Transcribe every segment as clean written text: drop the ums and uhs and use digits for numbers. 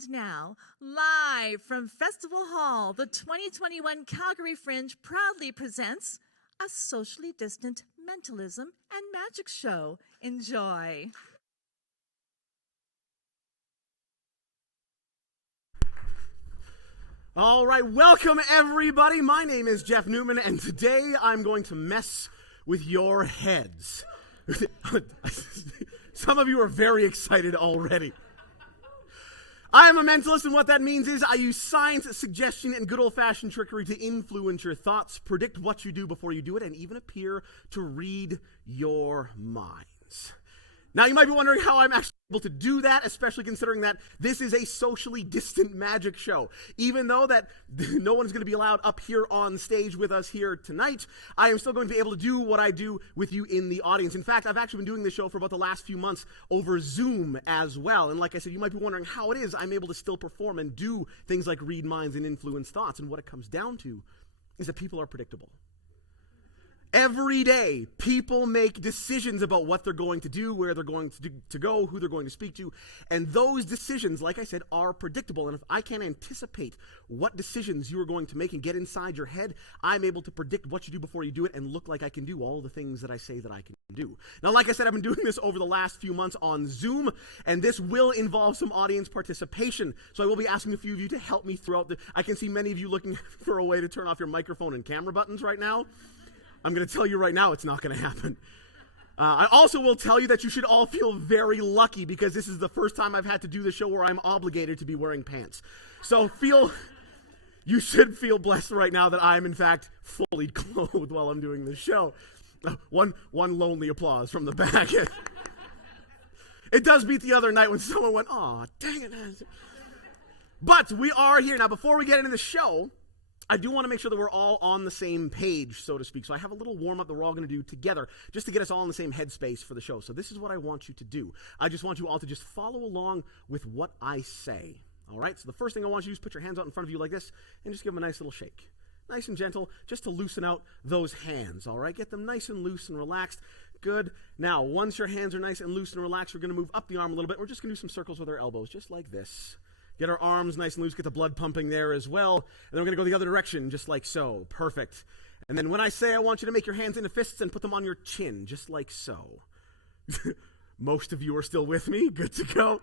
And now, live from Festival Hall, the 2021 Calgary Fringe proudly presents a socially distant mentalism and magic show. Enjoy. All right, welcome everybody. My name is Jeff Newman, and today I'm going to mess with your heads. Some of you are very excited already. I am a mentalist, and what that means is I use science, suggestion, and good old-fashioned trickery to influence your thoughts, predict what you do before you do it, and even appear to read your minds. Now, you might be wondering how I'm actually able to do that, especially considering that this is a socially distant magic show. Even though that no one's going to be allowed up here on stage with us here tonight, I am still going to be able to do what I do with you in the audience. In fact, I've actually been doing this show for about the last few months over Zoom as well. And like I said, you might be wondering how it is I'm able to still perform and do things like read minds and influence thoughts. And what it comes down to is that people are predictable. Every day, people make decisions about what they're going to do, where they're going to go, who they're going to speak to, and those decisions, like I said, are predictable. And if I can anticipate what decisions you are going to make and get inside your head, I'm able to predict what you do before you do it and look like I can do all the things that I say that I can do. Now, like I said, I've been doing this over the last few months on Zoom, and this will involve some audience participation. So I will be asking a few of you to help me throughout I can see many of you looking for a way to turn off your microphone and camera buttons right now. I'm going to tell you right now it's not going to happen. I also will tell you that you should all feel very lucky because this is the first time I've had to do the show where I'm obligated to be wearing pants. So you should feel blessed right now that I'm in fact fully clothed while I'm doing this show. One lonely applause from the back. It does beat the other night when someone went, "Aw, dang it." But we are here. Now, before we get into the show, I do want to make sure that we're all on the same page, so to speak. So I have a little warm-up that we're all going to do together just to get us all in the same headspace for the show. So this is what I want you to do. I just want you all to just follow along with what I say. All right? So the first thing I want you to do is put your hands out in front of you like this and just give them a nice little shake. Nice and gentle, just to loosen out those hands. All right? Get them nice and loose and relaxed. Good. Now, once your hands are nice and loose and relaxed, we're going to move up the arm a little bit. We're just going to do some circles with our elbows, just like this. Get our arms nice and loose, get the blood pumping there as well. And then we're going to go the other direction, just like so. Perfect. And then when I say I want you to make your hands into fists and put them on your chin, just like so. Most of you are still with me. Good to go.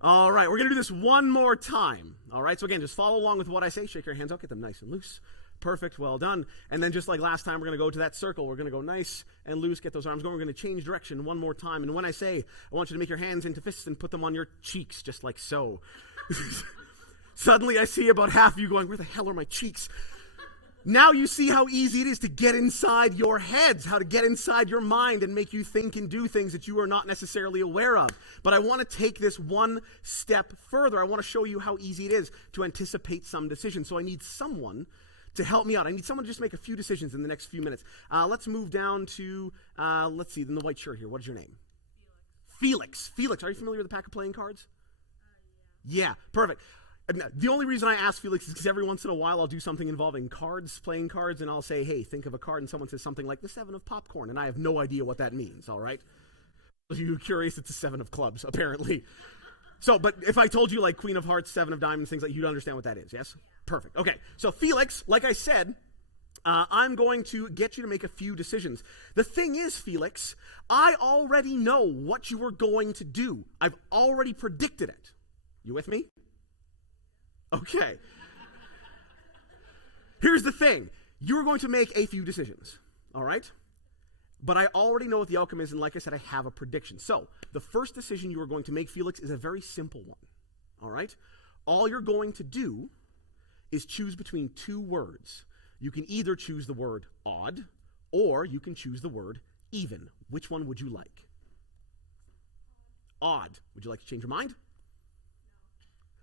All right, we're going to do this one more time. All right, so again, just follow along with what I say. Shake your hands out, get them nice and loose. Perfect, well done. And then just like last time, we're going to go to that circle. We're going to go nice and loose, get those arms going. We're going to change direction one more time. And when I say, I want you to make your hands into fists and put them on your cheeks, just like so. Suddenly I see about half of you going, where the hell are my cheeks? Now you see how easy it is to get inside your heads, how to get inside your mind and make you think and do things that you are not necessarily aware of. But I want to take this one step further. I want to show you how easy it is to anticipate some decisions. So I need someone to help me out. I need someone to just make a few decisions in the next few minutes. Let's move down to, let's see, in the white shirt here. What is your name? Felix. Felix, are you familiar with the pack of playing cards? Yeah, perfect. The only reason I ask Felix is because every once in a while I'll do something involving cards, playing cards, and I'll say, hey, think of a card, and someone says something like the 7 of popcorn, and I have no idea what that means, all right? If you're curious, it's a 7 of clubs, apparently. So, but if I told you like Queen of Hearts, 7 of Diamonds, things like, you'd understand what that is, yes? Perfect. Okay, so Felix, like I said, I'm going to get you to make a few decisions. The thing is, Felix, I already know what you are going to do. I've already predicted it. You with me? Okay. Here's the thing. You're going to make a few decisions, all right? But I already know what the outcome is, and like I said, I have a prediction. So the first decision you are going to make, Felix, is a very simple one, all right? All you're going to do is choose between two words. You can either choose the word odd, or you can choose the word even. Which one would you like? Odd. Would you like to change your mind?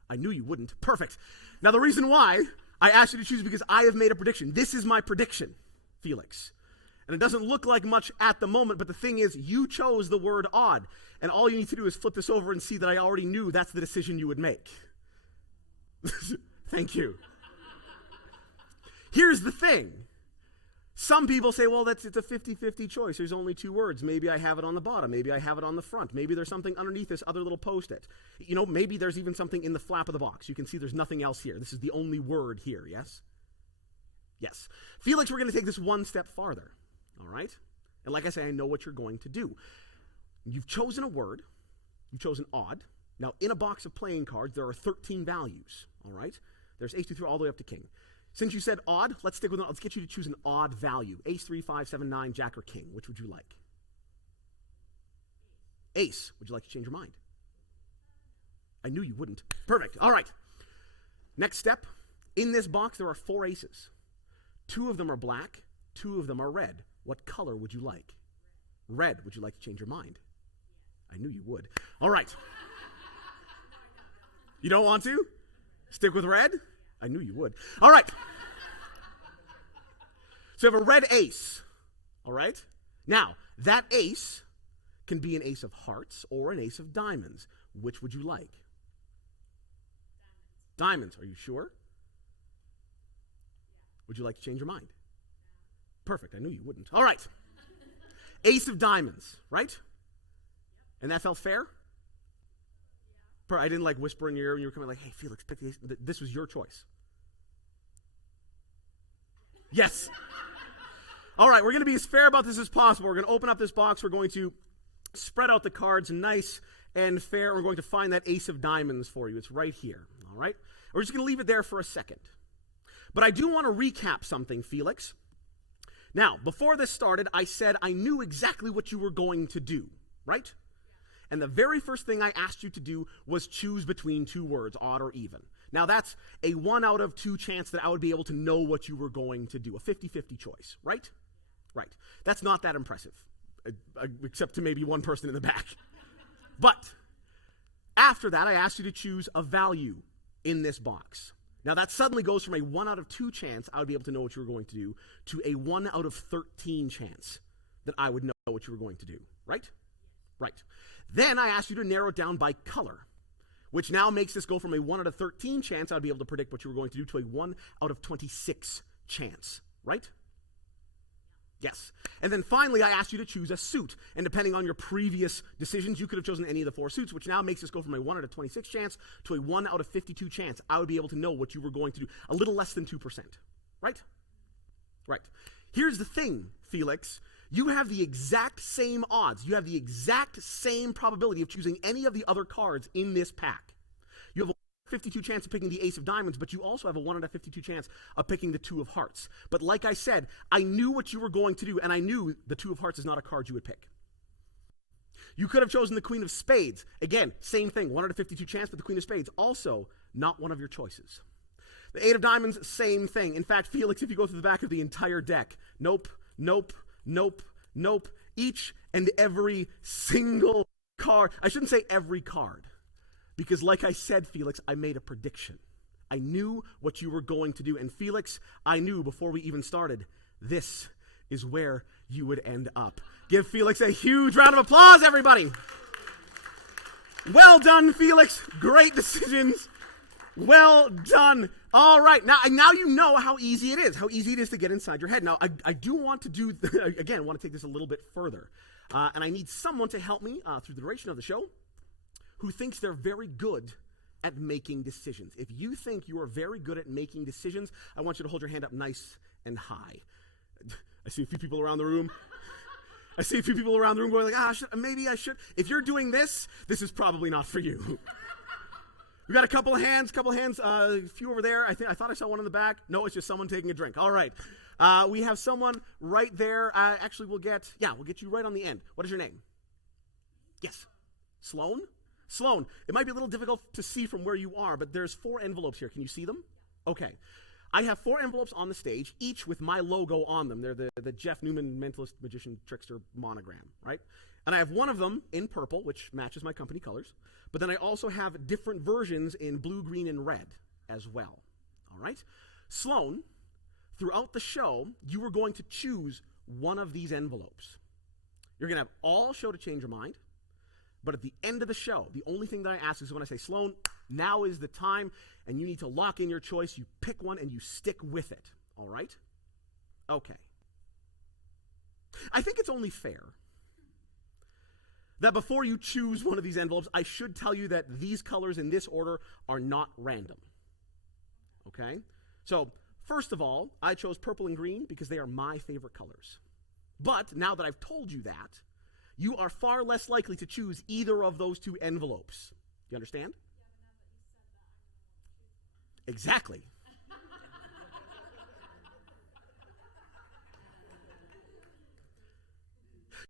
I knew you wouldn't. Perfect. Now, the reason why I asked you to choose is because I have made a prediction. This is my prediction, Felix. And it doesn't look like much at the moment, but the thing is, you chose the word odd. And all you need to do is flip this over and see that I already knew that's the decision you would make. Thank you. Here's the thing. Some people say, well, it's a 50-50 choice. There's only 2 words. Maybe I have it on the bottom. Maybe I have it on the front. Maybe there's something underneath this other little Post-it. Maybe there's even something in the flap of the box. You can see there's nothing else here. This is the only word here, yes? Yes. Felix, we're going to take this one step farther, all right? And like I say, I know what you're going to do. You've chosen a word. You've chosen odd. Now, in a box of playing cards, there are 13 values, all right? There's ace, 2, 3, all the way up to king. Since you said odd, let's stick with it. Let's get you to choose an odd value. Ace, 3, 5, 7, 9, jack, or king. Which would you like? Ace. Would you like to change your mind? I knew you wouldn't. Perfect. All right. Next step. In this box, there are 4 aces. 2 of them are black. 2 of them are red. What color would you like? Red. Would you like to change your mind? I knew you would. All right. You don't want to? Stick with red? I knew you would. All right. So you have a red ace. All right? Now, that ace can be an ace of hearts or an ace of diamonds. Which would you like? Diamonds. Are you sure? Would you like to change your mind? Perfect. I knew you wouldn't. All right. Ace of diamonds, right? And that felt fair? I didn't whisper in your ear when you were coming hey, Felix, pick the ace. This was your choice. Yes. All right, we're going to be as fair about this as possible. We're going to open up this box. We're going to spread out the cards nice and fair. We're going to find that ace of diamonds for you. It's right here, all right? We're just going to leave it there for a second. But I do want to recap something, Felix. Now, before this started, I said I knew exactly what you were going to do, right? And the very first thing I asked you to do was choose between 2 words, odd or even. Now, that's a 1 out of 2 chance that I would be able to know what you were going to do, a 50-50 choice, right? Right. That's not that impressive, except to maybe one person in the back. But after that, I asked you to choose a value in this box. Now, that suddenly goes from a 1 out of 2 chance I would be able to know what you were going to do to a 1 out of 13 chance that I would know what you were going to do, right? Right. Then I asked you to narrow it down by color, which now makes this go from a 1 out of 13 chance I'd be able to predict what you were going to do to a 1 out of 26 chance, right? Yes. And then finally, I asked you to choose a suit. And depending on your previous decisions, you could have chosen any of the 4 suits, which now makes this go from a 1 out of 26 chance to a 1 out of 52 chance. I would be able to know what you were going to do. A little less than 2%, right? Right. Here's the thing, Felix. You have the exact same odds. You have the exact same probability of choosing any of the other cards in this pack. You have a 52 chance of picking the ace of diamonds, but you also have a 1 out of 52 chance of picking the 2 of hearts. But like I said, I knew what you were going to do, and I knew the 2 of hearts is not a card you would pick. You could have chosen the queen of spades. Again, same thing, 1 out of 52 chance, but the queen of spades, also not one of your choices. The 8 of diamonds, same thing. In fact, Felix, if you go through the back of the entire deck, nope, nope, nope, nope. Each and every single card. I shouldn't say every card, because like I said, Felix, I made a prediction. I knew what you were going to do. And Felix, I knew before we even started, this is where you would end up. Give Felix a huge round of applause, everybody. Well done, Felix. Great decisions. Well done. All right. Now you know how easy it is to get inside your head. Now, I do want to do, again, I want to take this a little bit further. And I need someone to help me through the duration of the show who thinks they're very good at making decisions. If you think you are very good at making decisions, I want you to hold your hand up nice and high. I see a few people around the room. Going maybe I should. If you're doing this is probably not for you. We got a couple of hands, a few over there. I thought I saw one in the back. No, it's just someone taking a drink. All right. We have someone right there. Actually, we'll get you right on the end. What is your name? Yes. Sloan? Sloan, it might be a little difficult to see from where you are, but there's 4 envelopes here. Can you see them? Okay. I have 4 envelopes on the stage, each with my logo on them. They're the Jeff Newman Mentalist Magician Trickster monogram, right? And I have one of them in purple, which matches my company colors. But then I also have different versions in blue, green, and red as well. All right? Sloan, throughout the show, you are going to choose one of these envelopes. You're going to have all show to change your mind. But at the end of the show, the only thing that I ask is when I say, Sloan, now is the time, and you need to lock in your choice. You pick one and you stick with it. All right? Okay. I think it's only fair that before you choose one of these envelopes, I should tell you that these colors in this order are not random. Okay? So, first of all, I chose purple and green because they are my favorite colors. But now that I've told you that, you are far less likely to choose either of those two envelopes. You understand? Exactly.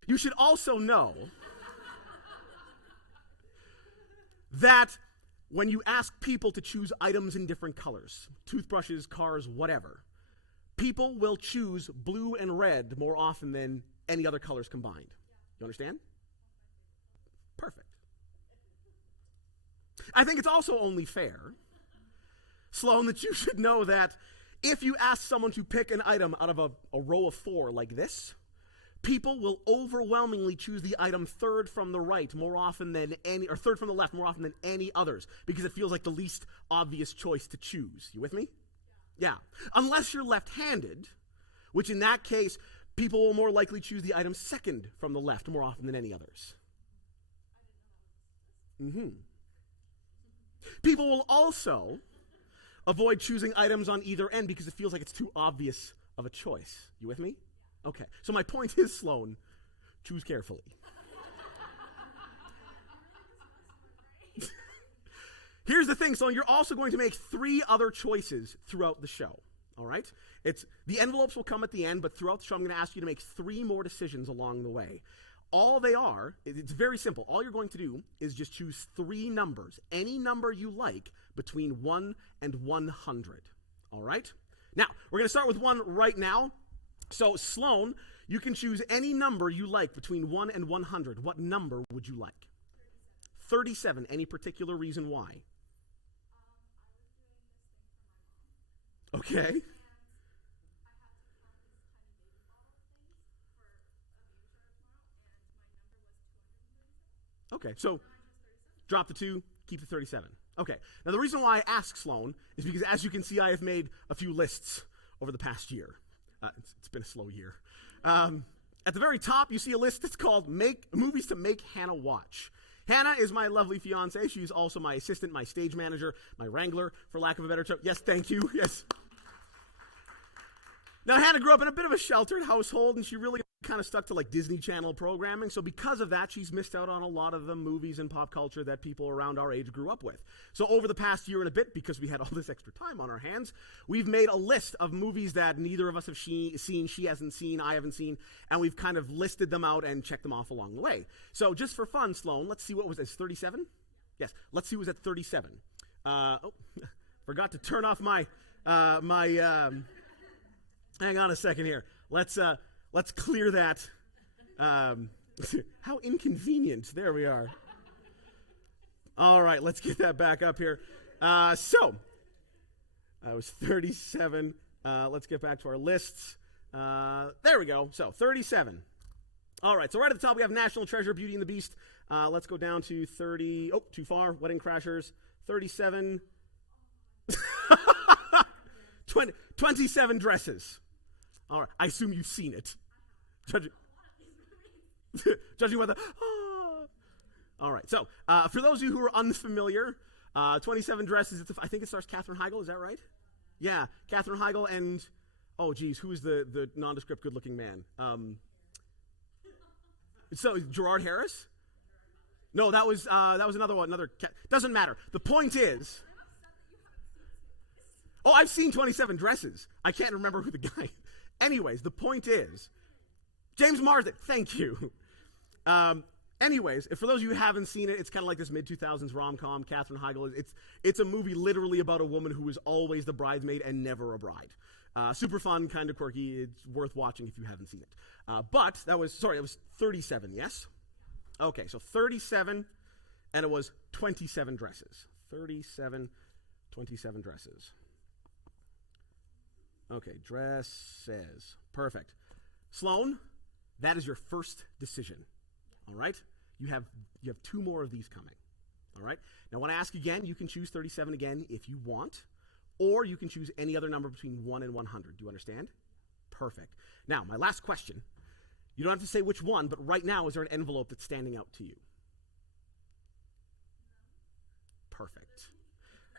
You should also know that when you ask people to choose items in different colors, toothbrushes, cars, whatever, people will choose blue and red more often than any other colors combined. You understand? Perfect. I think it's also only fair, Sloan, that you should know that if you ask someone to pick an item out of a row of 4 like this, people will overwhelmingly choose the item third from the right more often than any, or third from the left more often than any others, because it feels like the least obvious choice to choose. You with me? Yeah. Unless you're left-handed, which in that case, people will more likely choose the item second from the left more often than any others. People will also avoid choosing items on either end because it feels like it's too obvious of a choice. You with me? Okay. So my point is, Sloan, choose carefully. Here's the thing, Sloan, you're also going to make 3 other choices throughout the show. All right? The envelopes will come at the end, but throughout the show I'm going to ask you to make 3 more decisions along the way. All they are, it's very simple. All you're going to do is just choose 3 numbers, any number you like, between 1 and 100. All right? Now, we're going to start with 1 right now. So, Sloan, you can choose any number you like between 1 and 100. What number would you like? 37. Any particular reason why? Okay. Okay, so drop the 2, keep the 37. Okay, now the reason why I ask, Sloan, is because as you can see, I have made a few lists over the past year. It's been a slow year. At the very top, you see a list that's called Movies to Make Hannah Watch. Hannah is my lovely fiance. She's also my assistant, my stage manager, my wrangler, for lack of a better term. Yes, thank you. Yes. Now, Hannah grew up in a bit of a sheltered household, and she really kind of stuck to like Disney Channel programming. So because of that, she's missed out on a lot of the movies and pop culture that people around our age grew up with. So over the past year and a bit, because we had all this extra time on our hands, we've made a list of movies that neither of us have seen, she hasn't seen, I haven't seen, and we've kind of listed them out and checked them off along the way. So just for fun, Sloan, let's see what was it, 37? Yes, let's see what was at 37. Forgot to turn off my hang on a second here. Let's clear that. How inconvenient. There we are. All right, let's get that back up here. So, I was 37. Let's get back to our lists. There we go. So, 37. All right, so right at the top we have National Treasure, Beauty and the Beast. Let's go down to 30. Oh, too far. Wedding Crashers. 37. 27 dresses. All right, I assume you've seen it. Judging by the, All right, so for those of you who are unfamiliar, 27 dresses, I think it stars Katherine Heigl, is that right? Yeah, Katherine Heigl and, oh geez, who's the nondescript good-looking man? So, Gerard Harris? No, that was another one, doesn't matter. The point is, oh, I've seen 27 dresses. I can't remember who the guy. Anyways, the point is, James Marsden, thank you. Anyways, for those of you who haven't seen it, it's kind of like this mid-2000s rom-com. Katherine Heigl, it's a movie literally about a woman who is always the bridesmaid and never a bride. Super fun, kind of quirky. It's worth watching if you haven't seen it. But it was 37, yes? Okay, so 37, and it was 27 dresses. 27 dresses. Okay, dresses. Perfect. Sloan, that is your first decision. All right? You have 2 more of these coming. All right? Now, when I ask again, you can choose 37 again if you want, or you can choose any other number between 1 and 100. Do you understand? Perfect. Now, my last question. You don't have to say which one, but right now, is there an envelope that's standing out to you? Perfect.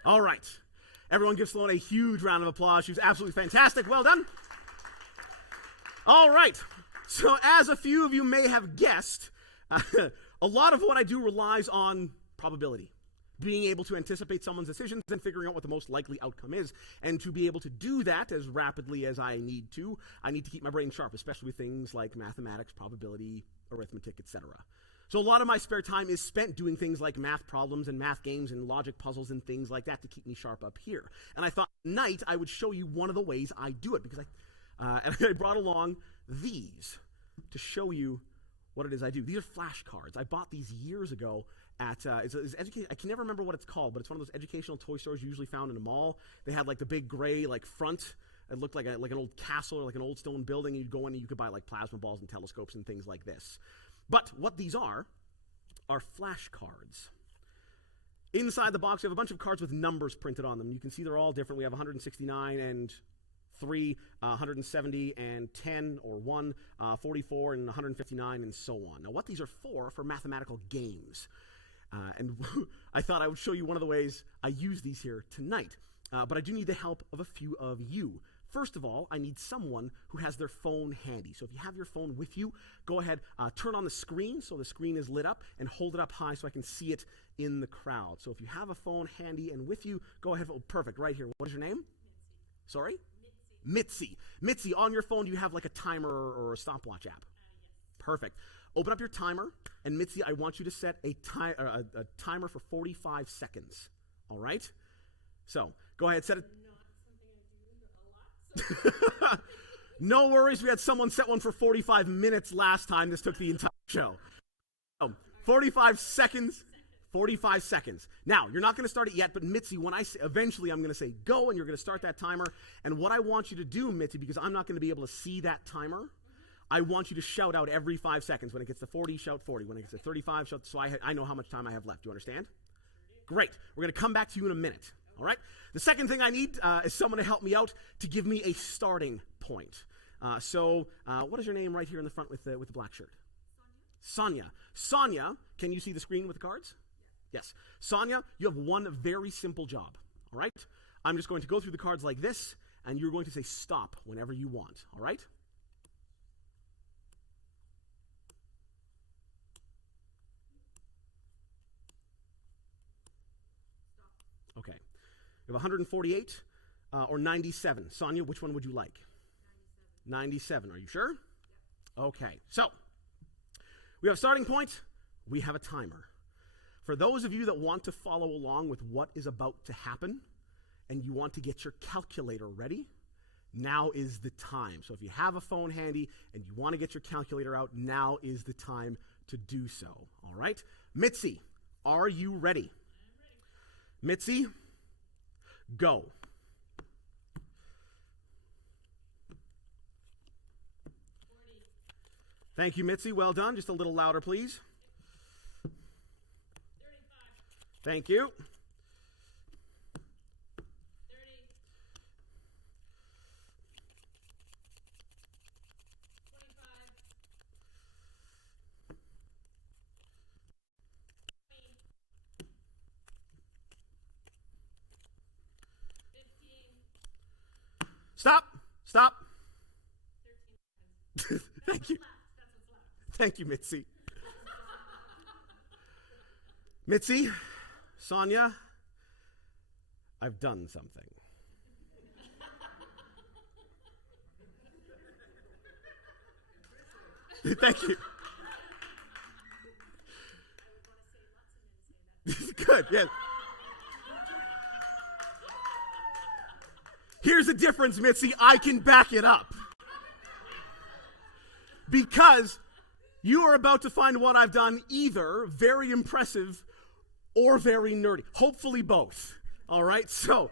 All right. Everyone give Sloan a huge round of applause. She was absolutely fantastic. Well done. All right. So as a few of you may have guessed, a lot of what I do relies on probability. Being able to anticipate someone's decisions and figuring out what the most likely outcome is. And to be able to do that as rapidly as I need to keep my brain sharp, especially with things like mathematics, probability, arithmetic, etc. So a lot of my spare time is spent doing things like math problems and math games and logic puzzles and things like that to keep me sharp up here. And I thought tonight I would show you one of the ways I do it, because and I brought along these to show you what it is I do. These are flashcards. I bought these years ago at, I can never remember what it's called, but it's one of those educational toy stores you usually found in a mall. They had like the big gray front. It looked like an old castle or like an old stone building. You'd go in and you could buy like plasma balls and telescopes and things like this. But what these are flashcards. Inside the box, we have a bunch of cards with numbers printed on them. You can see they're all different. We have 169 and 3, 170 and 10 or 1, 44 and 159 and so on. Now what these are for mathematical games. And I thought I would show you one of the ways I use these here tonight. But I do need the help of a few of you. First of all, I need someone who has their phone handy. So if you have your phone with you, go ahead, turn on the screen so the screen is lit up, and hold it up high so I can see it in the crowd. So if you have a phone handy and with you, go ahead. Oh, perfect, right here. What is your name? Mitzi. Sorry? Mitzi. Mitzi, on your phone, do you have like a timer or a stopwatch app? Yes. Perfect. Open up your timer, and Mitzi, I want you to set a timer for 45 seconds. All right? So go ahead, set it. No worries, we had someone set one for 45 minutes last time. This took the entire show. So, 45 seconds. 45 seconds. Now, you're not going to start it yet, but Mitzi, when I say, eventually I'm going to say go, and you're going to start that timer. And what I want you to do, Mitzi, because I'm not going to be able to see that timer, I want you to shout out every 5 seconds. When it gets to 40, shout 40. When it gets to 35, shout, so I know how much time I have left. Do you understand? Great. We're going to come back to you in a minute. All right? The second thing I need is someone to help me out to give me a starting point. So what is your name right here in the front with the black shirt? Sonia. Sonia, can you see the screen with the cards? Yes. Sonia, you have one very simple job. All right? I'm just going to go through the cards like this, and you're going to say stop whenever you want. All right? Okay. You have 148 or 97. Sonia, which one would you like? 97. Are you sure? Yep. Okay. So, we have a starting point. We have a timer. For those of you that want to follow along with what is about to happen, and you want to get your calculator ready, now is the time. So if you have a phone handy and you want to get your calculator out, now is the time to do so. All right? Mitzi, are you ready? I'm ready. Mitzi, go. 40. Thank you, Mitzi. Well done. Just a little louder, please. 35. Thank you. 30. 25. Stop. Stop. 13 seconds. Thank you. Thank you, Mitzi. Mitzi, Sonia, I've done something. Thank you. Good, yes. Here's the difference, Mitzi. I can back it up. Because you are about to find what I've done either very impressive or very nerdy. Hopefully both. All right? So,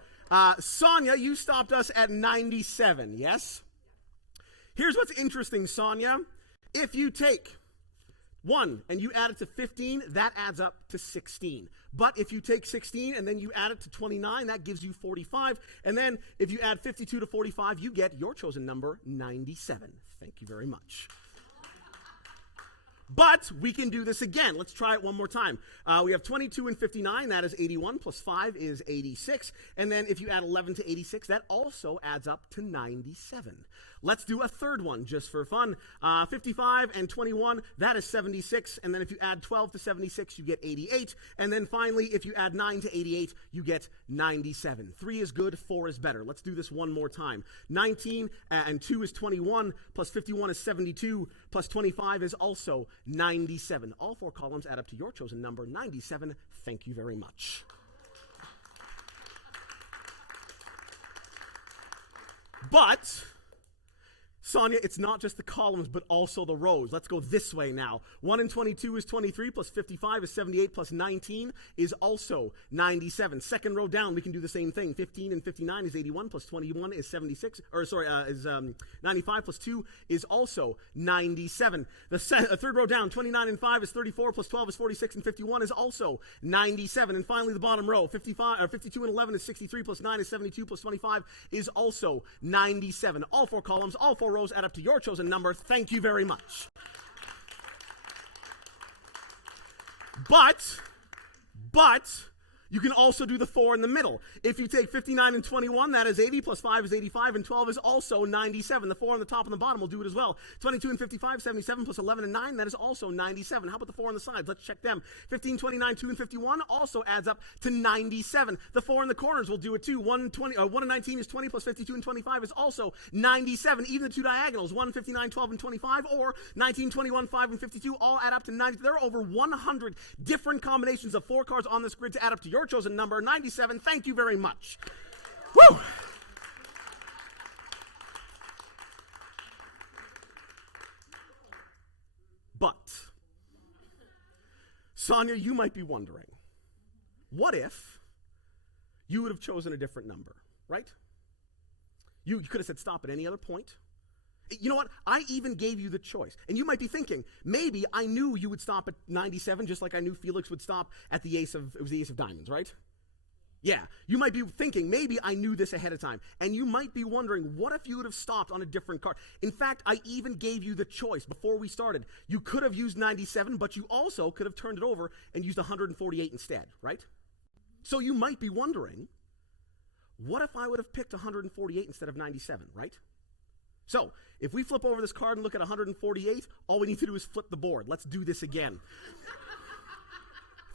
Sonia, you stopped us at 97, yes? Here's what's interesting, Sonia. If you take 1 and you add it to 15, that adds up to 16. But if you take 16 and then you add it to 29, that gives you 45. And then if you add 52 to 45, you get your chosen number, 97. Thank you very much. But we can do this again. Let's try it one more time. We have 22 and 59. That is 81. Plus 5 is 86. And then if you add 11 to 86, that also adds up to 97. Let's do a third one just for fun. 55 and 21, that is 76. And then if you add 12 to 76, you get 88. And then finally, if you add 9 to 88, you get 97. 3 is good, 4 is better. Let's do this one more time. 19 and 2 is 21, plus 51 is 72, plus 25 is also 97. All 4 columns add up to your chosen number, 97. Thank you very much. But Sonia, it's not just the columns, but also the rows. Let's go this way now. 1 and 22 is 23, plus 55 is 78, plus 19 is also 97. Second row down, we can do the same thing. 15 and 59 is 81, plus 21 is 76, is 95, plus 2 is also 97. The third row down, 29 and 5 is 34, plus 12 is 46, and 51 is also 97. And finally, the bottom row, 52 and 11 is 63, plus 9 is 72, plus 25 is also 97. All 4 columns, all 4 rows add up to your chosen number. Thank you very much. But you can also do the 4 in the middle. If you take 59 and 21, that is 80, plus 5 is 85, and 12 is also 97. The 4 on the top and the bottom will do it as well. 22 and 55, 77, plus 11 and 9, that is also 97. How about the 4 on the sides? Let's check them. 15, 29, 2, and 51 also adds up to 97. The 4 in the corners will do it too. 1 and 19 is 20, plus 52 and 25 is also 97. Even the 2 diagonals, 1, 59, 12, and 25, or 19, 21, 5, and 52 all add up to 90. There are over 100 different combinations of 4 cards on this grid to add up to your chosen number, 97. Thank you very much. Woo! But, Sonia, you might be wondering, what if you would have chosen a different number, right? You could have said stop at any other point. You know what? I even gave you the choice. And you might be thinking, maybe I knew you would stop at 97, just like I knew Felix would stop at the ace of diamonds, right? Yeah. You might be thinking, maybe I knew this ahead of time. And you might be wondering, what if you would have stopped on a different card? In fact, I even gave you the choice before we started. You could have used 97, but you also could have turned it over and used 148 instead, right? So you might be wondering, what if I would have picked 148 instead of 97, right? So, if we flip over this card and look at 148, all we need to do is flip the board. Let's do this again.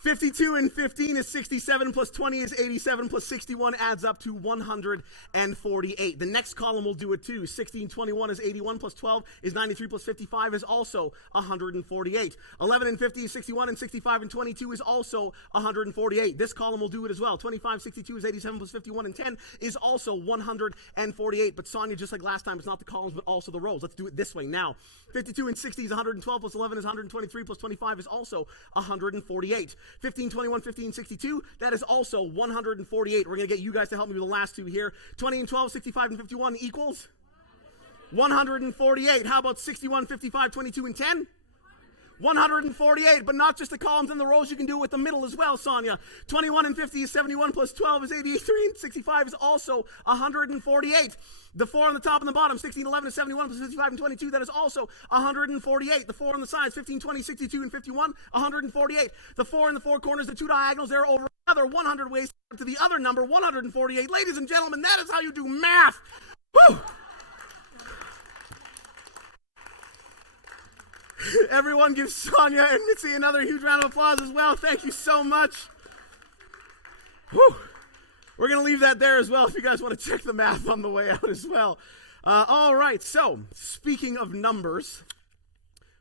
52 and 15 is 67, plus 20 is 87, plus 61 adds up to 148. The next column will do it too. 16, 21 is 81, plus 12 is 93, plus 55 is also 148. 11 and 50 is 61, and 65 and 22 is also 148. This column will do it as well. 25, 62 is 87, plus 51 and 10 is also 148. But Sonia, just like last time, it's not the columns, but also the rows. Let's do it this way now. 52 and 60 is 112, plus 11 is 123, plus 25 is also 148. 15, 21, 15, 62, that is also 148. We're going to get you guys to help me with the last two here. 20 and 12, 65 and 51 equals 148. How about 61, 55, 22, and 10? 148, but not just the columns and the rows. You can do it with the middle as well, Sonia. 21 and 50 is 71, plus 12 is 83, and 65 is also 148. The 4 on the top and the bottom, 16, 11 is 71, plus 55 and 22, that is also 148. The 4 on the sides, 15, 20, 62, and 51, 148. The 4 in the 4 corners, the 2 diagonals, there are over another 100 ways to the other number, 148. Ladies and gentlemen, that is how you do math. Woo! Everyone give Sonia and Mitzi another huge round of applause as well. Thank you so much. Whew. We're going to leave that there as well if you guys want to check the math on the way out as well. All right, so speaking of numbers,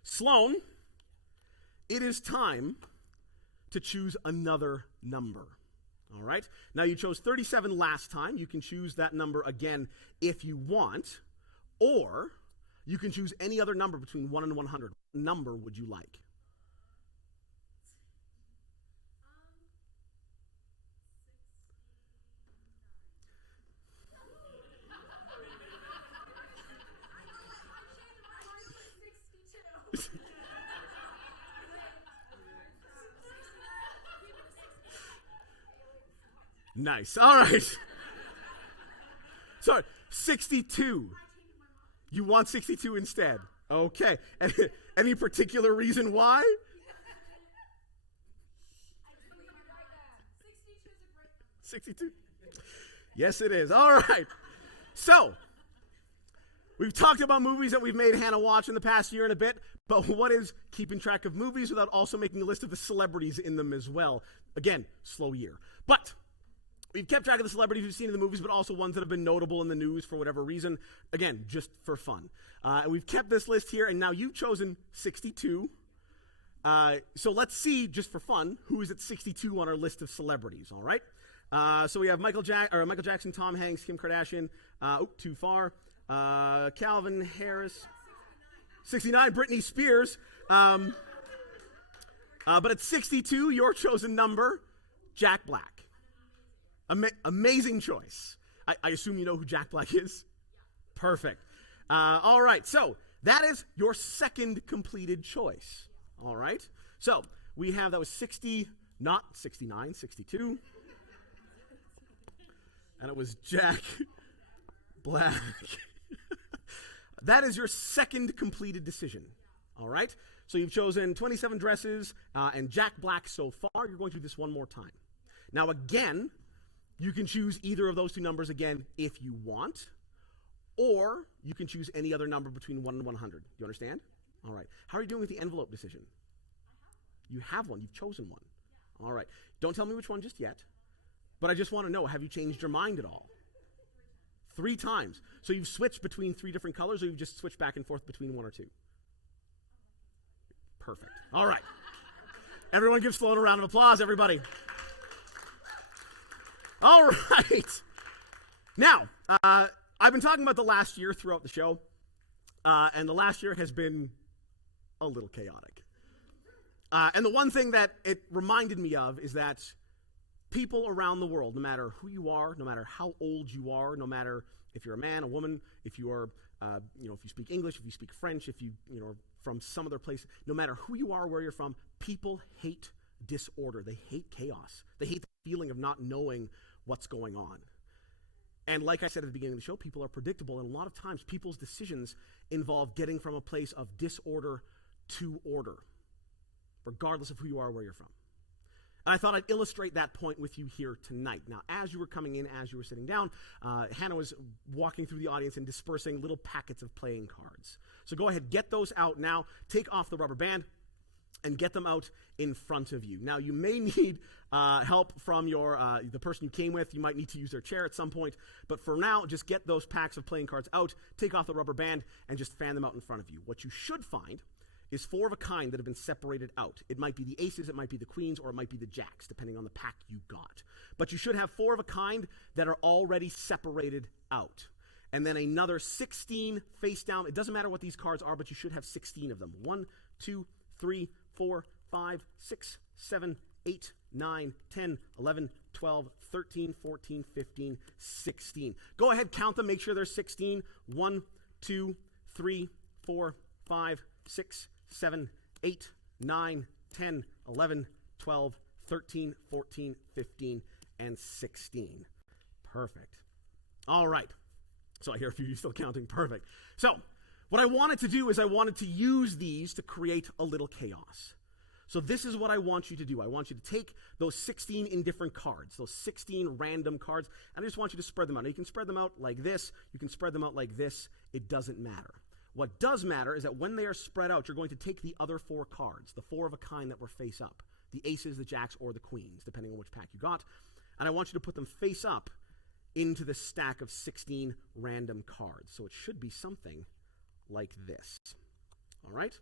Sloan, it is time to choose another number. All right, now you chose 37 last time. You can choose that number again if you want, or you can choose any other number between 1 and 100. What number would you like? Nice. All right. Sorry, 62. You want 62 instead. Okay. Any particular reason why? 62. Yes, it is. All right. So, we've talked about movies that we've made Hannah watch in the past year and a bit, but what is keeping track of movies without also making a list of the celebrities in them as well? Again, slow year. But we've kept track of the celebrities we've seen in the movies, but also ones that have been notable in the news for whatever reason. Again, just for fun. And we've kept this list here, and now you've chosen 62. So let's see, just for fun, who is at 62 on our list of celebrities, all right? So we have Michael Jackson, Tom Hanks, Kim Kardashian. Too far. Calvin Harris. 69, Britney Spears. But at 62, your chosen number, Jack Black. Amazing choice. I assume you know who Jack Black is? Perfect. All right, so that is your second completed choice. All right? So we have, that was 60, not 69, 62. And it was Jack Black. That is your second completed decision. All right? So you've chosen 27 dresses and Jack Black so far. You're going to do this one more time. Now, again, you can choose either of those two numbers again if you want, or you can choose any other number between 1 and 100. Do you understand? All right. How are you doing with the envelope decision? You have one. You've chosen one. All right. Don't tell me which one just yet. But I just want to know, have you changed your mind at all? 3 times. So you've switched between 3 different colors, or you've just switched back and forth between 1 or 2? Perfect. All right. Everyone give Sloan a round of applause, everybody. All right. Now, I've been talking about the last year throughout the show, and the last year has been a little chaotic. And the one thing that it reminded me of is that people around the world, no matter who you are, no matter how old you are, no matter if you're a man, a woman, if you are, if you speak English, if you speak French, if you are from some other place, no matter who you are, where you're from, people hate disorder. They hate chaos. They hate the feeling of not knowing what's going on. And like I said at the beginning of the show, people are predictable, and a lot of times people's decisions involve getting from a place of disorder to order, regardless of who you are, where you're from. And I thought I'd illustrate that point with you here tonight. Now, as you were coming in, as you were sitting down, Hannah was walking through the audience and dispersing little packets of playing cards. So go ahead, get those out now. Take off the rubber band and get them out in front of you. Now, you may need help from the person you came with. You might need to use their chair at some point. But for now, just get those packs of playing cards out, take off the rubber band, and just fan them out in front of you. What you should find is 4 of a kind that have been separated out. It might be the aces, it might be the queens, or it might be the jacks, depending on the pack you got. But you should have 4 of a kind that are already separated out. And then another 16 face down. It doesn't matter what these cards are, but you should have 16 of them. 1, 2, 3, 4, 5, 6, 7, 8, 9, 10, 11, 12, 13, 14, 15, 16. Go ahead, count them, make sure there's 16. 1, 2, 3, 4, 5, 6, 7, 8, 9, 10, 11, 12, 13, 14, 15, and 16. Perfect. All right. So I hear a few of you still counting. Perfect. So what I wanted to do is I wanted to use these to create a little chaos. So this is what I want you to do. I want you to take those 16 indifferent cards, those 16 random cards, and I just want you to spread them out. Now, you can spread them out like this. You can spread them out like this. It doesn't matter. What does matter is that when they are spread out, you're going to take the other 4 cards, the 4 of a kind that were face up, the aces, the jacks, or the queens, depending on which pack you got, and I want you to put them face up into the stack of 16 random cards. So it should be something like this. All right?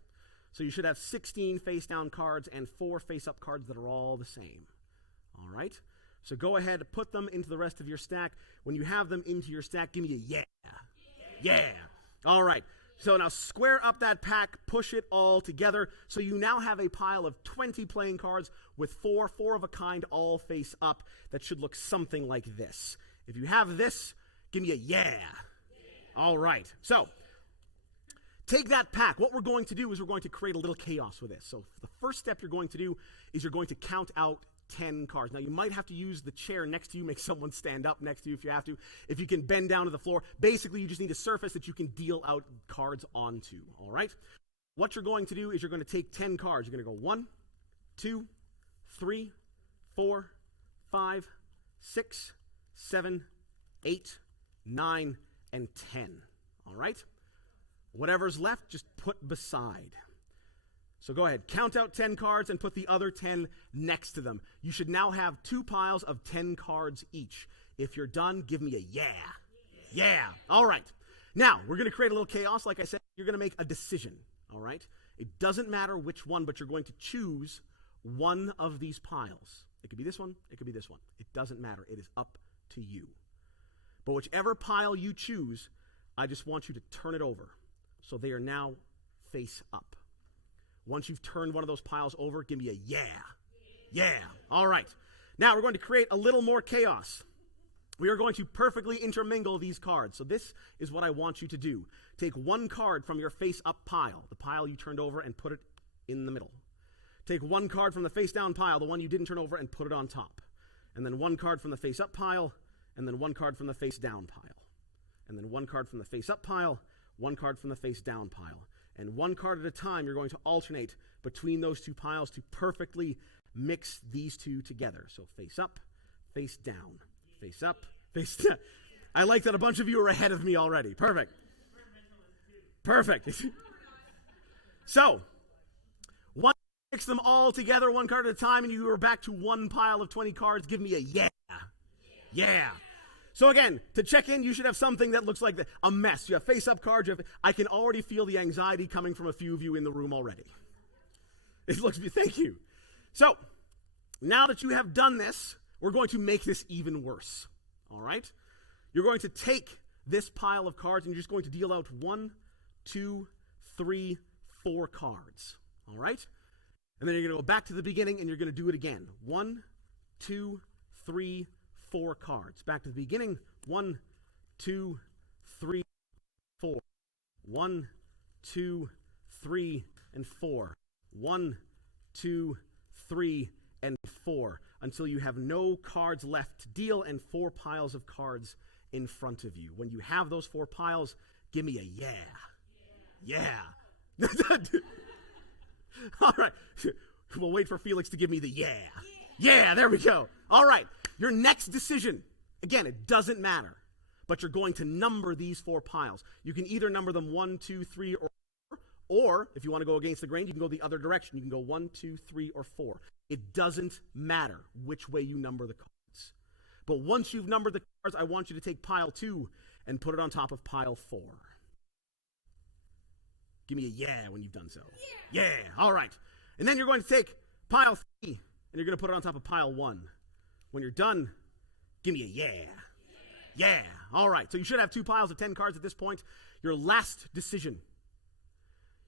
So you should have 16 face down cards and 4 face up cards that are all the same. All right? So go ahead and put them into the rest of your stack. When you have them into your stack, give me a yeah. Yeah. All right. So now square up that pack, push it all together. So you now have a pile of 20 playing cards with 4 of a kind, all face up. That should look something like this. If you have this, give me a yeah. All right. So take that pack. What we're going to do is we're going to create a little chaos with this. So the first step you're going to do is you're going to count out 10 cards. Now, you might have to use the chair next to you, make someone stand up next to you if you have to. If you can bend down to the floor, basically you just need a surface that you can deal out cards onto, all right? what you're going to do is you're going to take 10 cards. You're going to go 1, 2, 3, 4, 5, 6, 7, 8, 9, and 10. All right? Whatever's left, just put beside. So go ahead, count out 10 cards and put the other 10 next to them. You should now have 2 piles of 10 cards each. If you're done, give me a yeah. Yeah. All right. Now, we're going to create a little chaos. Like I said, you're going to make a decision. All right? It doesn't matter which one, but you're going to choose one of these piles. It could be this one. It could be this one. It doesn't matter. It is up to you. But whichever pile you choose, I just want you to turn it over. So they are now face up. Once you've turned one of those piles over, give me a yeah. Yeah. All right. Now we're going to create a little more chaos. We are going to perfectly intermingle these cards. So this is what I want you to do. Take one card from your face up pile, the pile you turned over, and put it in the middle. Take one card from the face down pile, the one you didn't turn over, and put it on top. And then one card from the face up pile, and then one card from the face down pile. And then one card from the face up pile, one card from the face down pile. And one card at a time, you're going to alternate between those 2 piles to perfectly mix these 2 together. So face up, face down, face up, face down. I like that a bunch of you are ahead of me already. Perfect. Perfect. So, mix them all together, one card at a time, and you are back to one pile of 20 cards. Give me a yeah. Yeah. So again, to check in, you should have something that looks like a mess. You have face-up cards. I can already feel the anxiety coming from a few of you in the room already. It looks, thank you. So, now that you have done this, we're going to make this even worse. All right? You're going to take this pile of cards, and you're just going to deal out 1, 2, 3, 4 cards. All right? And then you're going to go back to the beginning, and you're going to do it again. 1, 2, 3, 4 cards. Back to the beginning. 1, 2, 3, 4. 1, 2, 3, and 4. 1, 2, 3, and 4. Until you have no cards left to deal and 4 piles of cards in front of you. When you have those 4 piles, give me a yeah. Yeah. All right. We'll wait for Felix to give me the yeah. Yeah, there we go. All right. Your next decision, again, it doesn't matter, but you're going to number these 4 piles. You can either number them 1, 2, 3, or 4, or if you want to go against the grain, you can go the other direction. You can go 1, 2, 3, or 4. It doesn't matter which way you number the cards. But once you've numbered the cards, I want you to take pile 2 and put it on top of pile 4. Give me a yeah when you've done so. Yeah. All right. And then you're going to take pile 3 and you're going to put it on top of pile 1. When you're done, give me a yeah. Yeah. All right. So you should have 2 piles of 10 cards at this point. Your last decision.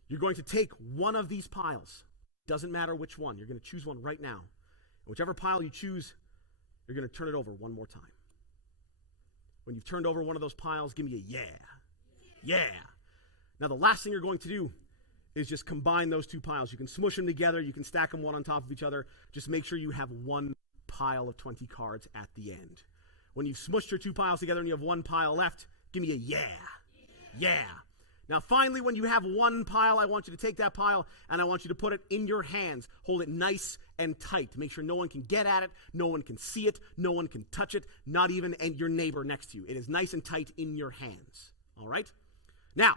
You're going to take one of these piles. Doesn't matter which one. You're going to choose one right now. And whichever pile you choose, you're going to turn it over one more time. When you've turned over one of those piles, give me a yeah. Yeah. Now the last thing you're going to do is just combine those 2 piles. You can smush them together. You can stack them one on top of each other. Just make sure you have one pile of 20 cards at the end. When you've smushed your 2 piles together and you have 1 pile left, give me a yeah. Yeah. Now finally, when you have 1 pile, I want you to take that pile and I want you to put it in your hands. Hold it nice and tight. Make sure no one can get at it, no one can see it, no one can touch it, not even your neighbor next to you. It is nice and tight in your hands. All right? Now,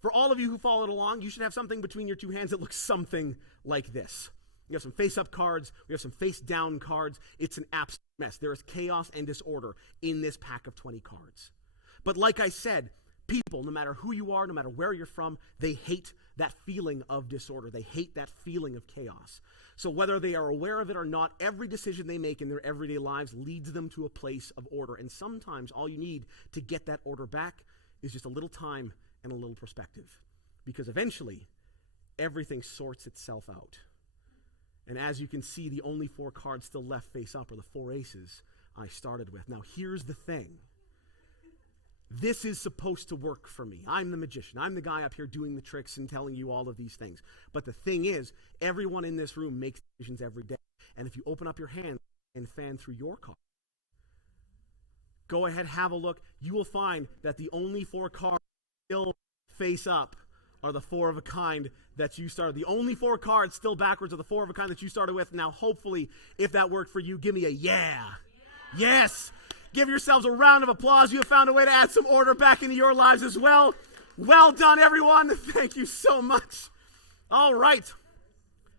for all of you who followed along, you should have something between your 2 hands that looks something like this. We have some face-up cards. We have some face-down cards. It's an absolute mess. There is chaos and disorder in this pack of 20 cards. But like I said, people, no matter who you are, no matter where you're from, they hate that feeling of disorder. They hate that feeling of chaos. So whether they are aware of it or not, every decision they make in their everyday lives leads them to a place of order. And sometimes all you need to get that order back is just a little time and a little perspective. Because eventually, everything sorts itself out. And as you can see, the only 4 cards still left face up are the 4 aces I started with. Now, here's the thing. This is supposed to work for me. I'm the magician. I'm the guy up here doing the tricks and telling you all of these things. But the thing is, everyone in this room makes decisions every day. And if you open up your hand and fan through your card, go ahead, have a look. You will find that the only 4 cards still face up are the 4 of a kind that you started. The only 4 cards still backwards are the 4 of a kind that you started with. Now, hopefully, if that worked for you, give me a yeah. Yes. Give yourselves a round of applause. You have found a way to add some order back into your lives as well. Well done, everyone. Thank you so much. All right.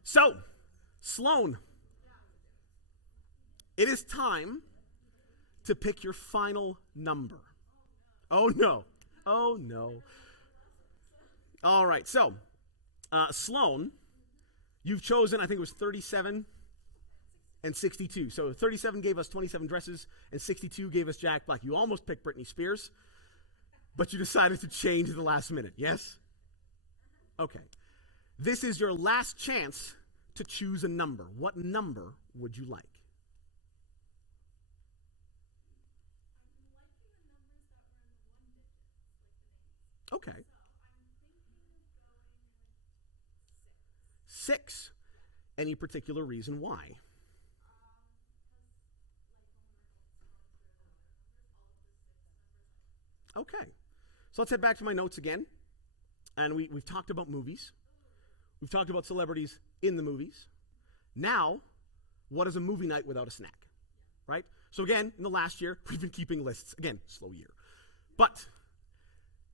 So, Sloan, it is time to pick your final number. Oh, no. Oh, no. All right. So, Sloan, you've chosen, I think it was 37 and 62. So 37 gave us 27 dresses, and 62 gave us Jack Black. You almost picked Britney Spears, but you decided to change at the last minute, yes? Okay. This is your last chance to choose a number. What number would you like? Okay. 6. Any particular reason why? Okay. So let's head back to my notes again. And we've talked about movies. We've talked about celebrities in the movies. Now, what is a movie night without a snack? Right? So again, in the last year, we've been keeping lists. Again, slow year. But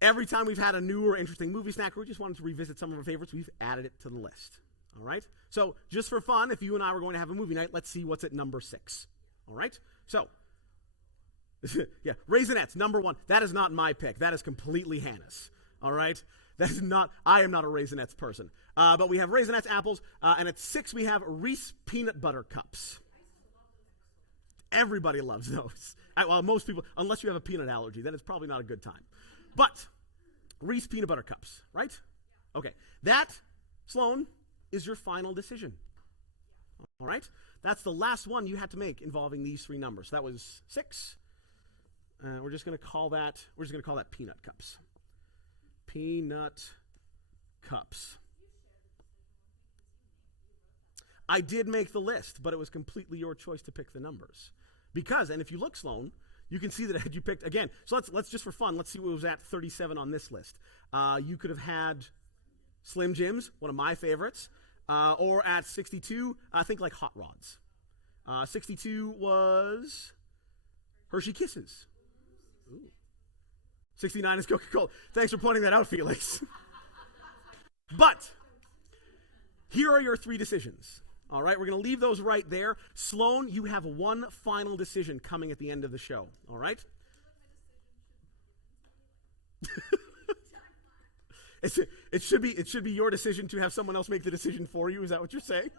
every time we've had a new or interesting movie snack, or we just wanted to revisit some of our favorites, we've added it to the list. All right? So just for fun, if you and I were going to have a movie night, let's see what's at number 6. All right? So, yeah, Raisinets, number 1. That is not my pick. That is completely Hannah's. All right? That is not, I am not a Raisinets person. But we have Raisinets, apples, and at 6 we have Reese peanut butter cups. Everybody loves those. Well, most people, unless you have a peanut allergy, then it's probably not a good time. But Reese peanut butter cups, right? Okay. That, Sloan, is your final decision. All right? That's the last one you had to make involving these 3 numbers. That was 6. We're just going to call that peanut cups. Peanut cups. I did make the list, but it was completely your choice to pick the numbers. Because, and if you look, Sloan, you can see that had you picked, again, so let's just for fun, let's see what was at 37 on this list. You could have had Slim Jims, one of my favorites, or at 62, I think like Hot Rods. 62 was Hershey Kisses. Ooh. 69 is Coca-Cola. Thanks for pointing that out, Felix. But here are your 3 decisions. All right, we're going to leave those right there. Sloan, you have one final decision coming at the end of the show. All right? It should be your decision to have someone else make the decision for you. Is that what you're saying?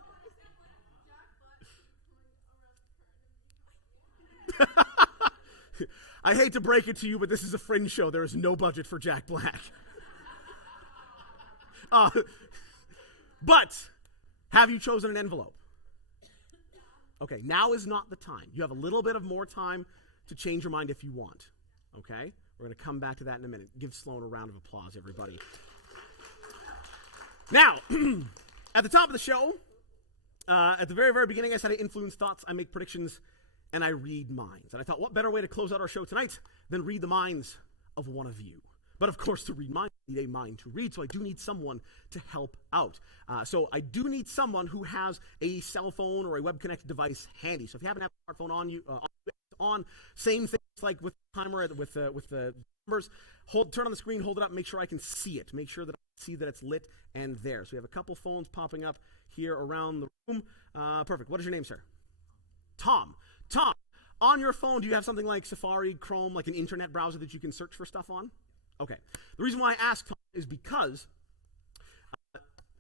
I hate to break it to you, but this is a Fringe show. There is no budget for Jack Black. But have you chosen an envelope? Okay, now is not the time. You have a little bit of more time to change your mind if you want. Okay? We're going to come back to that in a minute. Give Sloan a round of applause, everybody. Now, at the top of the show, at the very, very beginning, I said I influence thoughts, I make predictions, and I read minds. And I thought, what better way to close out our show tonight than read the minds of one of you? But of course, to read minds, I need a mind to read, so I do need someone to help out. So I do need someone who has a cell phone or a web-connected device handy. So if you happen to have a smartphone on same thing like with the timer, with the numbers, turn on the screen, hold it up, make sure I can see it. Make sure that I see that it's lit and there. So we have a couple phones popping up here around the room. Perfect. What is your name, sir? Tom. Tom, on your phone, do you have something like Safari, Chrome, like an internet browser that you can search for stuff on? Okay. The reason why I ask Tom is because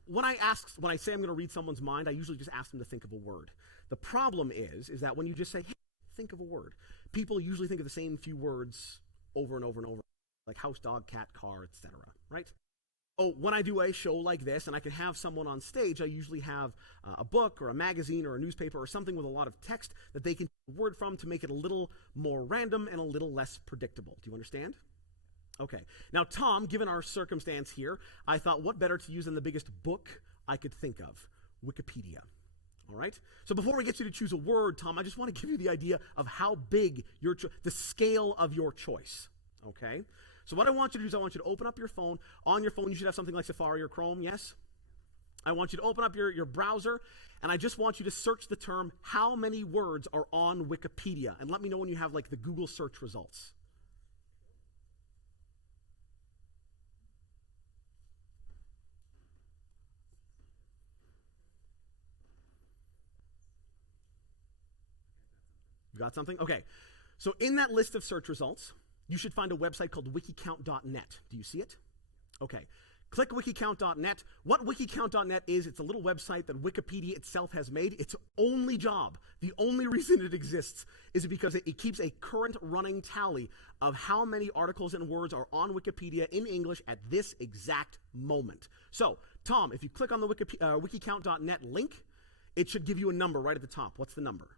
when I say I'm going to read someone's mind, I usually just ask them to think of a word. The problem is that when you just say, hey, think of a word, people usually think of the same few words over and over and over, like house, dog, cat, car, etc., right? Oh, when I do a show like this and I can have someone on stage, I usually have a book or a magazine or a newspaper or something with a lot of text that they can word from to make it a little more random and a little less predictable. Do you understand? Okay. Now, Tom, given our circumstance here, I thought what better to use than the biggest book I could think of, Wikipedia. All right? So before we get you to choose a word, Tom, I just want to give you the idea of how big the scale of your choice. Okay? So what I want you to do is I want you to open up your phone. On your phone, you should have something like Safari or Chrome, yes? I want you to open up your browser, and I just want you to search the term, how many words are on Wikipedia? And let me know when you have like the Google search results. You got something? Okay. So in that list of search results, you should find a website called wikicount.net. Do you see it? Okay. Click wikicount.net. What wikicount.net is, it's a little website that Wikipedia itself has made. Its only job, the only reason it exists, is because it keeps a current running tally of how many articles and words are on Wikipedia in English at this exact moment. So, Tom, if you click on the wikicount.net link, it should give you a number right at the top. What's the number?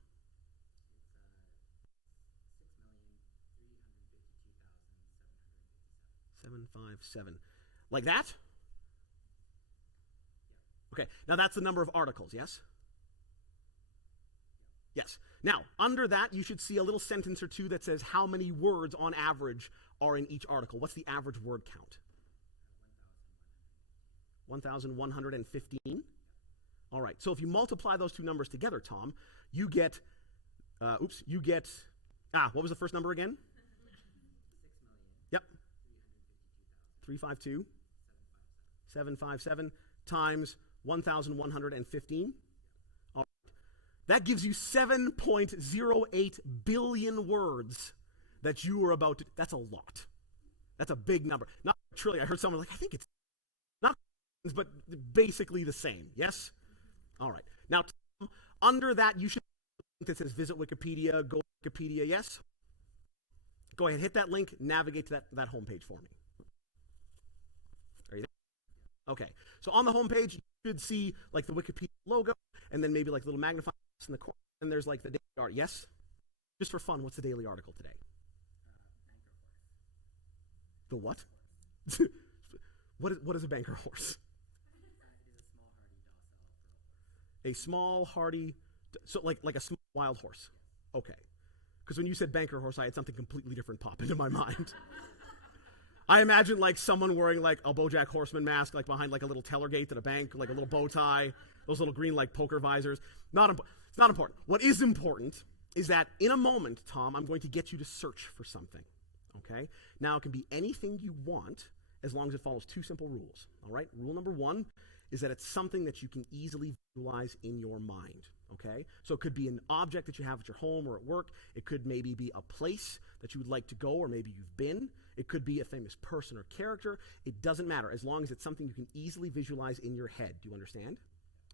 757. Like that? Okay, now that's the number of articles, yes? Yes. Now, under that, you should see a little sentence or two that says how many words on average are in each article. What's the average word count? 1,115? All right, so if you multiply those two numbers together, Tom, you get, what was the first number again? 352, 757 times 1,115. All right. That gives you 7.08 billion words that you are about to. That's a lot. That's a big number. Not truly. I heard someone like, I think it's not, but basically the same. Yes? All right. Now, under that, you should that says visit Wikipedia, go to Wikipedia. Yes? Go ahead, hit that link, navigate to that homepage for me. Are you there? Okay. So on the homepage, you should see like the Wikipedia logo, and then maybe like little magnifying glass in the corner, and there's like the daily article. Yes? Just for fun, what's the daily article today? The what? What is a banker horse? A small, hardy, so like a small wild horse. Okay. Because when you said banker horse, I had something completely different pop into my mind. I imagine like someone wearing like a BoJack Horseman mask, like behind like a little teller gate at a bank, like a little bow tie, those little green like poker visors. It's not important. What is important is that in a moment, Tom, I'm going to get you to search for something. Okay? Now it can be anything you want as long as it follows two simple rules. All right? Rule number one is that it's something that you can easily visualize in your mind. Okay? So it could be an object that you have at your home or at work. It could maybe be a place that you would like to go or maybe you've been. It could be a famous person or character. It doesn't matter as long as it's something you can easily visualize in your head. Do you understand?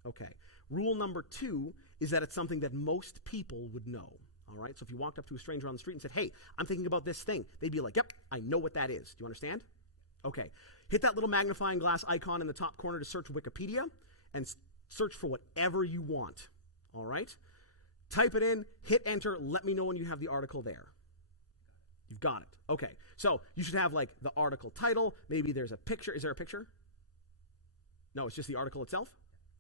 Okay. Rule number two is that it's something that most people would know. All right? So if you walked up to a stranger on the street and said, hey, I'm thinking about this thing, they'd be like, yep, I know what that is. Do you understand? Okay. Hit that little magnifying glass icon in the top corner to search Wikipedia and search for whatever you want. All right? Type it in, hit enter, let me know when you have the article there. You've got it. Okay. So you should have like the article title. Maybe there's a picture. Is there a picture? No, it's just the article itself?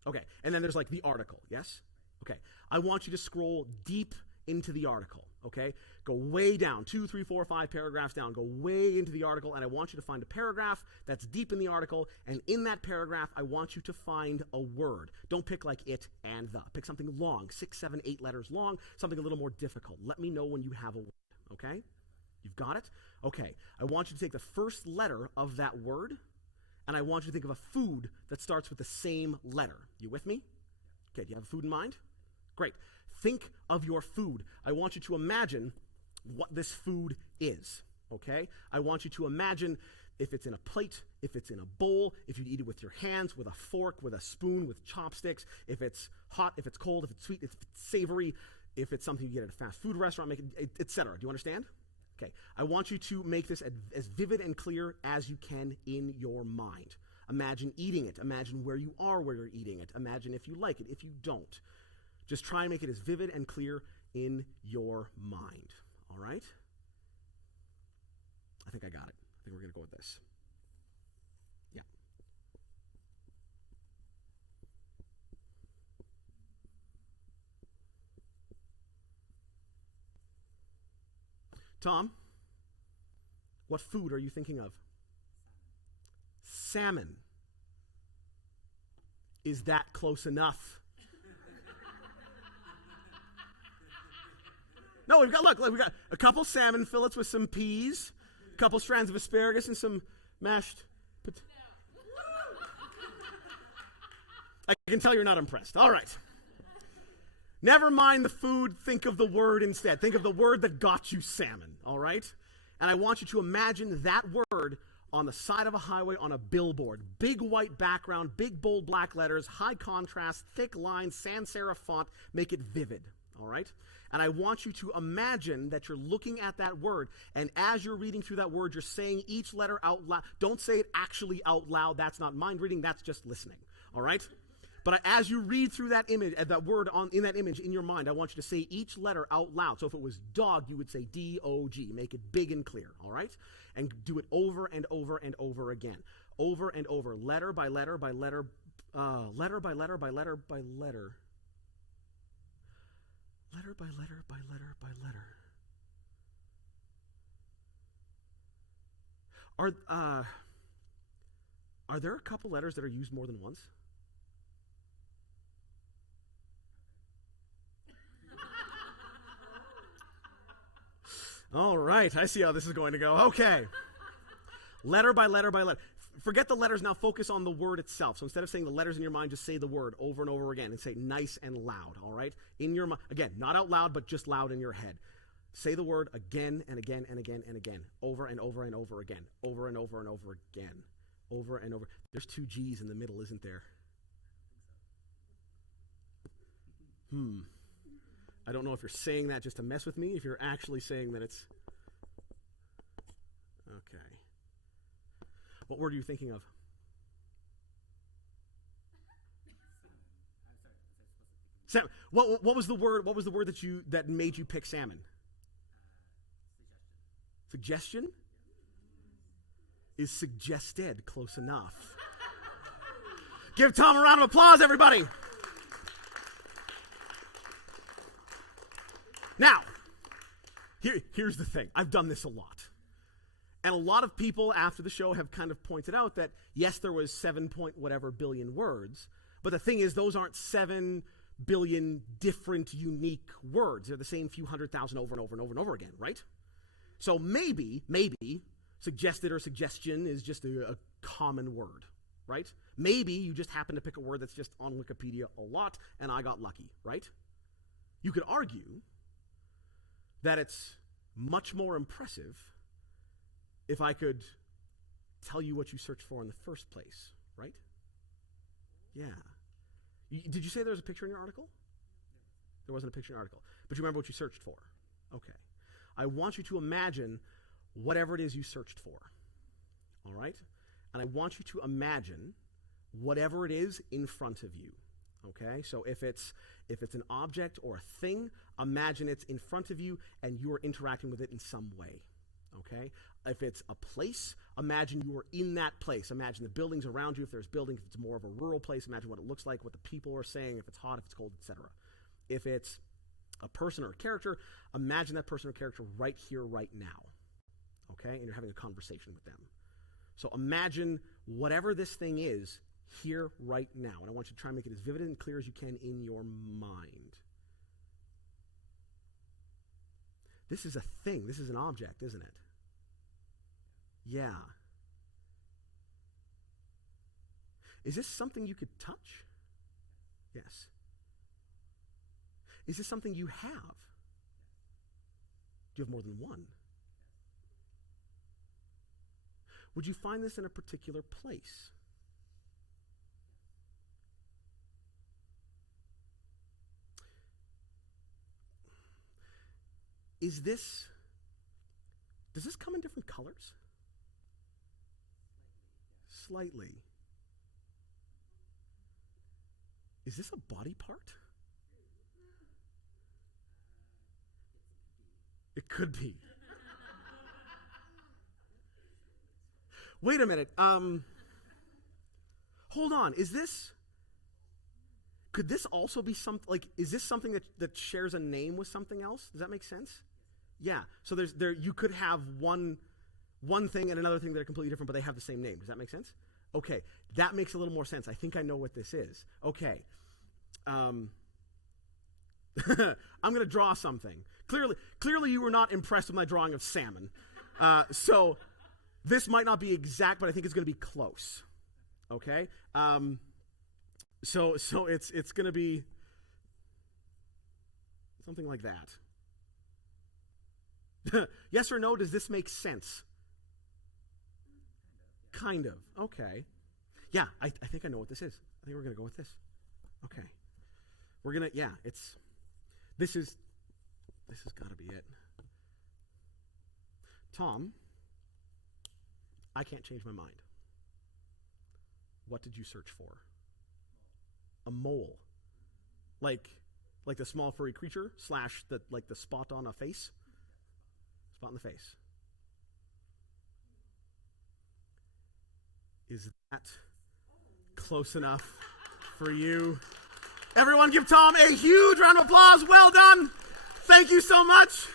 Okay. And then there's like the article. Yes? Okay. I want you to scroll deep into the article. Okay? Go way down, 2, 3, 4, 5 paragraphs down. Go way into the article, and I want you to find a paragraph that's deep in the article, and in that paragraph, I want you to find a word. Don't pick like it and the. Pick something long, 6, 7, 8 letters long, something a little more difficult. Let me know when you have a word. Okay? You've got it? Okay. I want you to take the first letter of that word, and I want you to think of a food that starts with the same letter. You with me? Okay, do you have a food in mind? Great. Think of your food. I want you to imagine what this food is, okay? I want you to imagine if it's in a plate, if it's in a bowl, if you eat it with your hands, with a fork, with a spoon, with chopsticks, if it's hot, if it's cold, if it's sweet, if it's savory, if it's something you get at a fast food restaurant, etc. Do you understand? Okay. I want you to make this as vivid and clear as you can in your mind. Imagine eating it. Imagine where you are where you're eating it. Imagine if you like it, if you don't. Just try and make it as vivid and clear in your mind. All right? I think I got it. I think we're going to go with this. Yeah. Tom, what food are you thinking of? Salmon. Is that close enough? No, we've got a couple salmon fillets with some peas, a couple strands of asparagus, and some mashed potatoes. I can tell you're not impressed. All right. Never mind the food. Think of the word instead. Think of the word that got you salmon, all right? And I want you to imagine that word on the side of a highway on a billboard. Big white background, big bold black letters, high contrast, thick lines, sans serif font. Make it vivid, all right? And I want you to imagine that you're looking at that word, and as you're reading through that word, you're saying each letter out loud. Don't say it actually out loud. That's not mind reading. That's just listening, all right? But as you read through that image, that word in that image in your mind, I want you to say each letter out loud. So if it was dog, you would say D-O-G. Make it big and clear, all right? And do it over and over and over again. Over and over, letter by letter by letter, letter by letter by letter by letter. Letter by letter by letter by letter. Are there a couple letters that are used more than once? All right, I see how this is going to go. Okay. Letter by letter by letter. Forget the letters now, focus on the word itself. So instead of saying the letters in your mind, just say the word over and over again and say nice and loud, all right? In your mind, again, not out loud, but just loud in your head. Say the word again and again and again and again, over and over and over again, over and over and over again, over and over. There's 2 G's in the middle, isn't there? I don't know if you're saying that just to mess with me, if you're actually saying that it's... Okay. What word are you thinking of? Salmon. What was the word? What was the word that made you pick salmon? Suggestion? Is suggested close enough? Give Tom a round of applause, everybody. Now, here's the thing. I've done this a lot. And a lot of people after the show have kind of pointed out that, yes, there was 7 point whatever billion words, but the thing is, those aren't 7 billion different, unique words. They're the same few 100,000 over and over and over and over again, right? So maybe, suggested or suggestion is just a common word, right? Maybe you just happen to pick a word that's just on Wikipedia a lot, and I got lucky, right? You could argue that it's much more impressive if I could tell you what you searched for in the first place, right? Yeah. Did you say there was a picture in your article? There wasn't a picture in your article. But you remember what you searched for? Okay. I want you to imagine whatever it is you searched for, all right? And I want you to imagine whatever it is in front of you, okay? So if it's an object or a thing, imagine it's in front of you and you are interacting with it in some way, okay? If it's a place, imagine you are in that place. Imagine the buildings around you. If there's buildings, if it's more of a rural place, imagine what it looks like, what the people are saying, if it's hot, if it's cold, etc. If it's a person or a character, imagine that person or character right here, right now, okay? And you're having a conversation with them. So imagine whatever this thing is here, right now. And I want you to try and make it as vivid and clear as you can in your mind. This is a thing. This is an object, isn't it? Yeah. Is this something you could touch? Yes. Is this something you have? Do you have more than one? Would you find this in a particular place? Does this come in different colors? Slightly. Is this a body part? It could be. Wait a minute. Hold on. Could this also be something, like, is this something that shares a name with something else? Does that make sense? Yeah. So you could have one thing and another thing that are completely different, but they have the same name. Does that make sense? Okay, that makes a little more sense. I think I know what this is. Okay. I'm going to draw something. Clearly you were not impressed with my drawing of salmon. So this might not be exact, but I think it's going to be close. Okay? So it's going to be something like that. Yes or no, does this make sense? Kind of. Okay. Yeah, I think I know what this is. I think we're going to go with this. Okay. We're going to, yeah, this has got to be it. Tom, I can't change my mind. What did you search for? A mole. Like the small furry creature / the spot on a face? Spot on the face. Is that close enough for you? Everyone give Tom a huge round of applause. Well done. Thank you so much.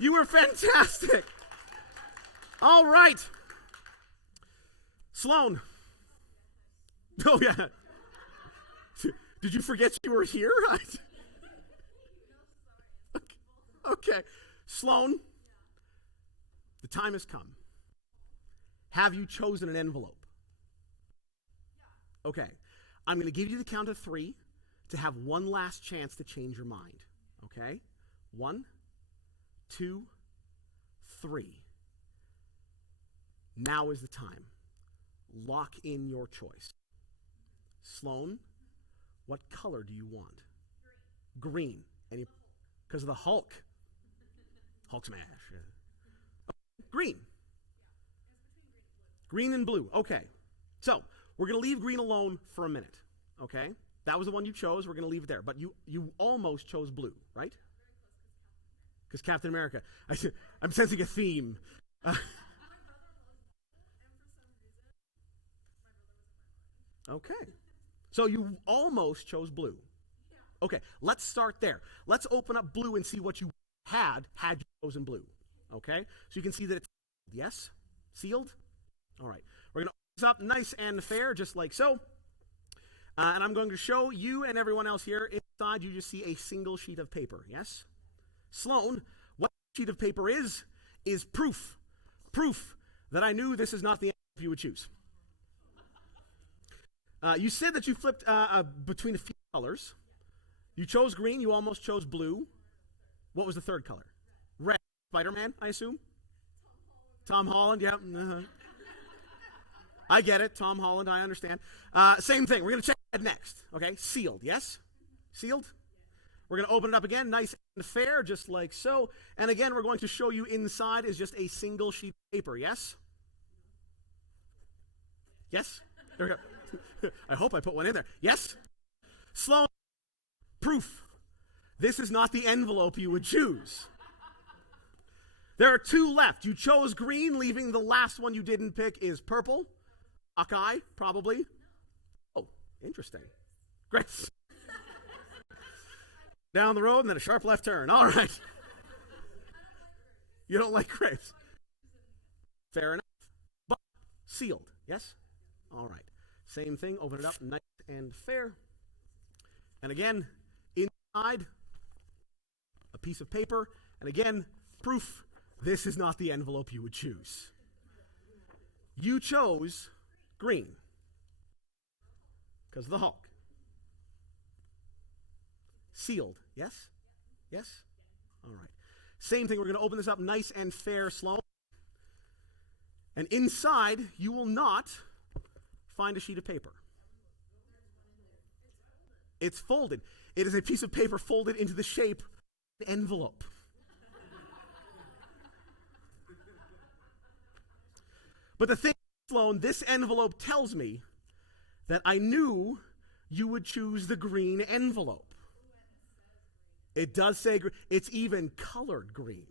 You were fantastic. All right. Sloan. Oh, yeah. Did you forget you were here? Okay. Sloan, the time has come. Have you chosen an envelope? Okay. I'm going to give you the count of 3 to have one last chance to change your mind. Okay? 1, 2, 3. Now is the time. Lock in your choice. Sloan, what color do you want? Green. Any? Because of the Hulk. Hulk smash. Green. Green and blue. Okay. So, we're going to leave green alone for a minute. Okay? That was the one you chose. We're going to leave it there. But you almost chose blue, right? Because Captain America. I'm sensing a theme. Okay. So you almost chose blue. Okay, let's start there. Let's open up blue and see what you had you chosen blue. Okay? So you can see that it's yes? Sealed? All right. We're going to open this up nice and fair, just like so. And I'm going to show you and everyone else here, inside you just see a single sheet of paper, yes? Sloan, what sheet of paper is proof. Proof that I knew this is not the envelope you would choose. You said that you flipped between a few colors. You chose green. You almost chose blue. What was the third color? Red. Spider-Man, I assume? Tom Holland, yeah. Uh-huh. I get it. Tom Holland, I understand. Same thing. We're going to check that next. Okay, sealed, yes? Sealed? We're going to open it up again, nice and fair, just like so. And again, we're going to show you inside is just a single sheet of paper, yes? Yes? There we go. I hope I put one in there. Yes? Sloan, proof. This is not the envelope you would choose. There are 2 left. You chose green, leaving the last one you didn't pick is purple. Hawkeye, probably. Oh, interesting. Great. Down the road and then a sharp left turn. All right. You don't like grapes. Fair enough. But sealed, yes? All right. Same thing, open it up, nice and fair. And again, inside, a piece of paper. And again, proof, this is not the envelope you would choose. You chose green. Because of the Hulk. Sealed, yes? Yes? All right. Same thing, we're going to open this up nice and fair, Sloan. And inside, you will not find a sheet of paper. It's folded. It is a piece of paper folded into the shape of an envelope. But the thing, Sloan, this envelope tells me that I knew you would choose the green envelope. It does say green. It's even colored green.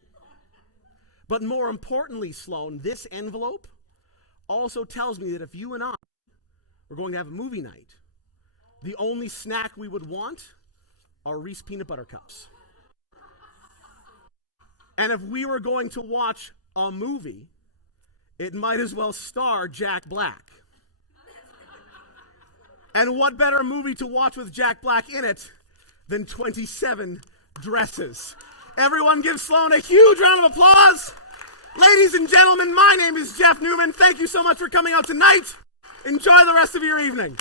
But more importantly, Sloan, this envelope also tells me that if you and I were going to have a movie night, the only snack we would want are Reese peanut butter cups. And if we were going to watch a movie, it might as well star Jack Black. And what better movie to watch with Jack Black in it than 27 Dresses? Everyone give Sloan a huge round of applause. Ladies and gentlemen, my name is Jeff Newman. Thank you so much for coming out tonight. Enjoy the rest of your evening.